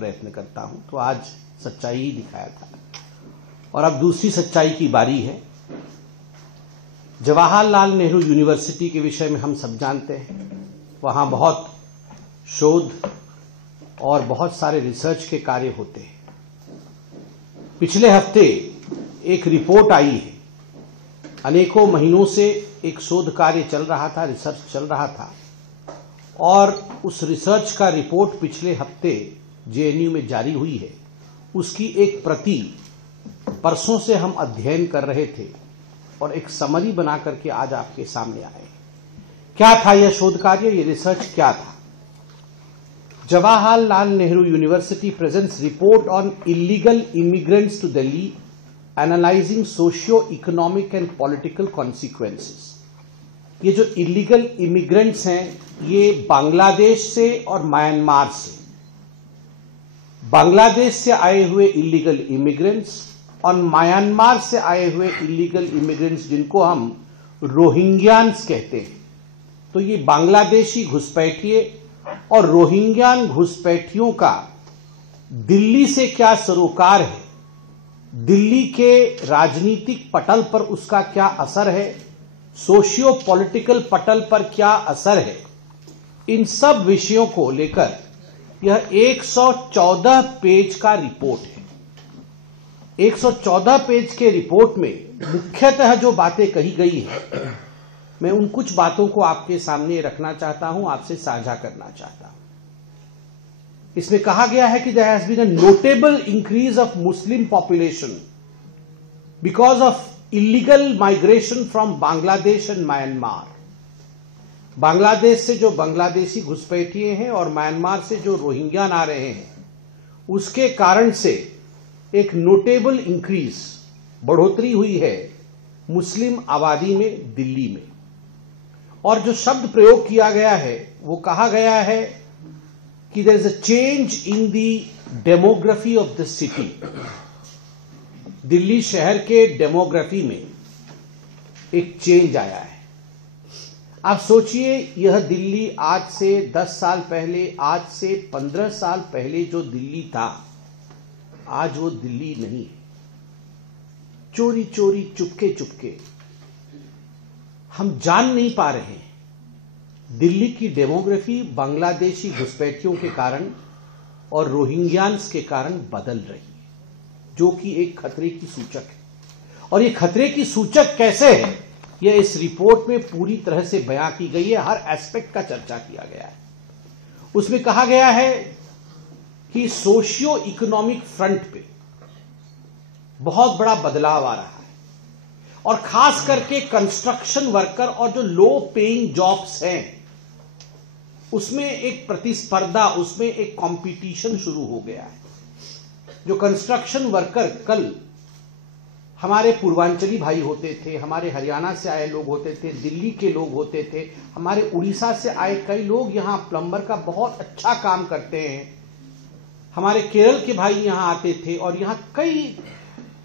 प्रयत्न करता हूं, तो आज सच्चाई ही दिखाया था। और अब दूसरी सच्चाई की बारी है। जवाहरलाल नेहरू यूनिवर्सिटी के विषय में हम सब जानते हैं, वहां बहुत शोध और बहुत सारे रिसर्च के कार्य होते हैं। पिछले हफ्ते एक रिपोर्ट आई है। अनेकों महीनों से एक शोध कार्य चल रहा था, रिसर्च चल रहा था, और उस रिसर्च का रिपोर्ट पिछले हफ्ते जेएनयू में जारी हुई है। उसकी एक प्रति परसों से हम अध्ययन कर रहे थे और एक समरी बना करके आज आपके सामने आए। क्या था यह शोध कार्य, यह रिसर्च क्या था? Jawaharlal Nehru university presents report on illegal immigrants to Delhi analysing socio economic and political consequences. ये जो इलीगल इमिग्रेंट्स हैं, ये बांग्लादेश से और म्यांमार से, बांग्लादेश से आए हुए इलीगल इमिग्रेंट्स और म्यांमार से आए हुए इलीगल इमिग्रेंट्स, जिनको हम रोहिंग्यान्स कहते हैं। तो ये बांग्लादेशी घुसपैठिए और रोहिंग्यान घुसपैठियों का दिल्ली से क्या सरोकार है, दिल्ली के राजनीतिक पटल पर उसका क्या असर है, सोशियो पॉलिटिकल पटल पर क्या असर है, इन सब विषयों को लेकर यह 114 पेज का रिपोर्ट है। 114 पेज के रिपोर्ट में मुख्यतः जो बातें कही गई है, मैं उन कुछ बातों को आपके सामने रखना चाहता हूं, आपसे साझा करना चाहता हूं। इसमें कहा गया है कि there has been a notable increase of Muslim population because of illegal migration from Bangladesh and Myanmar. Bangladesh से जो बांग्लादेशी घुसपैठिए हैं और म्यांमार से जो रोहिंग्यान आ रहे हैं, उसके कारण से एक नोटेबल इंक्रीज, बढ़ोतरी हुई है मुस्लिम आबादी में दिल्ली में। और जो शब्द प्रयोग किया गया है, वो कहा गया है कि there is a change in the demography of the city. Delhi शहर के डेमोग्राफी में एक चेंज आया है। आप सोचिए, यह दिल्ली आज से 10 साल पहले, आज से 15 साल पहले जो दिल्ली था, आज वो दिल्ली नहीं है। चोरी चोरी, चुपके चुपके, हम जान नहीं पा रहे हैं। दिल्ली की डेमोग्राफी बांग्लादेशी घुसपैठियों के कारण और रोहिंग्यान्स के कारण बदल रही है, जो कि एक खतरे की सूचक है। और ये खतरे की सूचक कैसे है, यह इस रिपोर्ट में पूरी तरह से बयां की गई है। हर एस्पेक्ट का चर्चा किया गया है। उसमें कहा गया है कि सोशियो इकोनॉमिक फ्रंट पे बहुत बड़ा बदलाव आ रहा है, और खास करके कंस्ट्रक्शन वर्कर और जो लो पेइंग जॉब्स हैं, उसमें एक प्रतिस्पर्धा, उसमें एक कंपटीशन शुरू हो गया है। जो कंस्ट्रक्शन वर्कर कल हमारे पूर्वांचली भाई होते थे, हमारे हरियाणा से आए लोग होते थे, दिल्ली के लोग होते थे, हमारे उड़ीसा से आए कई लोग यहां प्लम्बर का बहुत अच्छा काम करते हैं, हमारे केरल के भाई यहां आते थे, और यहां कई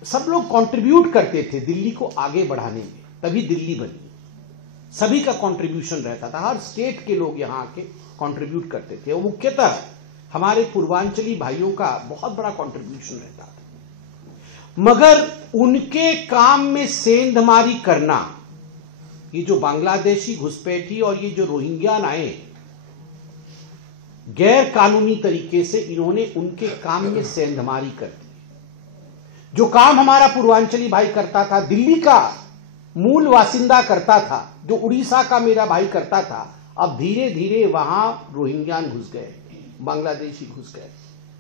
सब लोग कंट्रीब्यूट करते थे दिल्ली को आगे बढ़ाने में, तभी दिल्ली बनी। सभी का कंट्रीब्यूशन रहता था, हर स्टेट के लोग यहां आके कंट्रीब्यूट करते थे, और मुख्यतः हमारे पूर्वांचली भाइयों का बहुत बड़ा कंट्रीब्यूशन रहता था। मगर उनके काम में सेंधमारी करना, ये जो बांग्लादेशी घुसपैठी और ये जो रोहिंग्यान आए, गैर कानूनी तरीके से इन्होंने उनके काम में सेंधमारी कर दी। जो काम हमारा पूर्वांचली भाई करता था, दिल्ली का मूल वासिंदा करता था, जो उड़ीसा का मेरा भाई करता था, अब धीरे धीरे वहां रोहिंग्यान घुस गए, बांग्लादेशी घुस गए।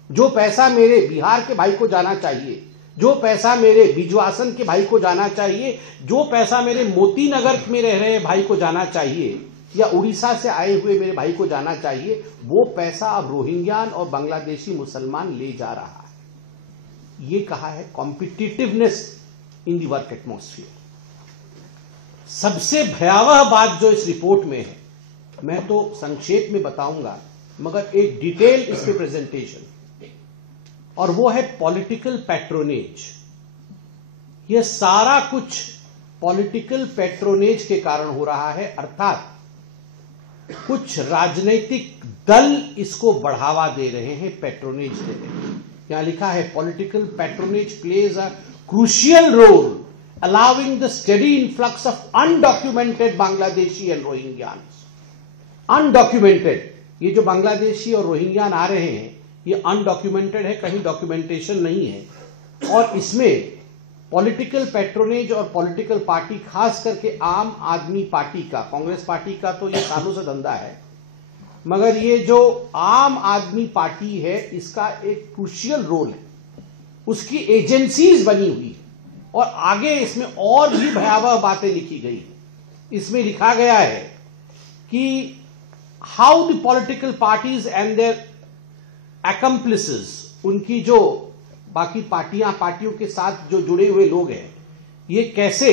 जो पैसा मेरे बिहार के भाई को जाना चाहिए, जो पैसा मेरे बिजवासन के भाई को जाना चाहिए, जो पैसा मेरे मोती नगर में रह रहे भाई को जाना चाहिए, या उड़ीसा से आए हुए मेरे भाई को जाना चाहिए, वो पैसा अब रोहिंग्यान और बांग्लादेशी मुसलमान ले जा रहा है। ये कहा है competitiveness in the work atmosphere. सबसे भयावह बात जो इस रिपोर्ट में है, मैं तो संक्षेप में बताऊंगा, मगर एक डिटेल इसके प्रेजेंटेशन, और वो है पॉलिटिकल पैट्रोनेज। यह सारा कुछ पॉलिटिकल पैट्रोनेज के कारण हो रहा है, अर्थात कुछ राजनीतिक दल इसको बढ़ावा दे रहे हैं, पैट्रोनेज दे रहे हैं। यहां लिखा है political patronage plays a crucial role allowing the steady influx of undocumented Bangladeshi and Rohingyas. Undocumented, ये जो बांग्लादेशी और रोहिंग्यान आ रहे हैं ये अनडॉक्यूमेंटेड है, कहीं डॉक्यूमेंटेशन नहीं है। और इसमें पॉलिटिकल पैट्रोनेज और पॉलिटिकल पार्टी, खास करके आम आदमी पार्टी का, कांग्रेस पार्टी का तो ये सालों से धंधा है, मगर ये जो आम आदमी पार्टी है इसका एक क्रूशियल रोल है, उसकी एजेंसीज बनी हुई है। और आगे इसमें और भी भयावह बातें लिखी गई। इसमें लिखा गया है कि how the political parties and their accomplices, उनकी जो बाकी पार्टियों के साथ जो जुड़े हुए लोग हैं, ये कैसे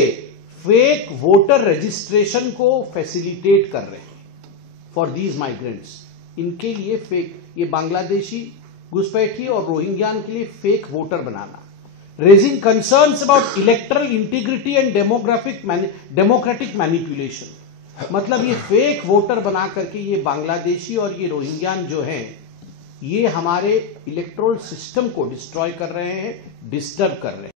फेक वोटर रजिस्ट्रेशन को फैसिलिटेट कर रहे हैं फॉर दीज माइग्रेंट्स। इनके लिए फेक, ये बांग्लादेशी घुसपैठी और रोहिंग्यान के लिए fake voter banana, raising concerns about electoral integrity and democratic manipulation. मतलब ये फेक वोटर बना करके ये बांग्लादेशी और ये रोहिंग्यान जो हैं ये हमारे इलेक्टोरल सिस्टम को डिस्ट्रॉय कर रहे हैं, डिस्टर्ब कर रहे हैं।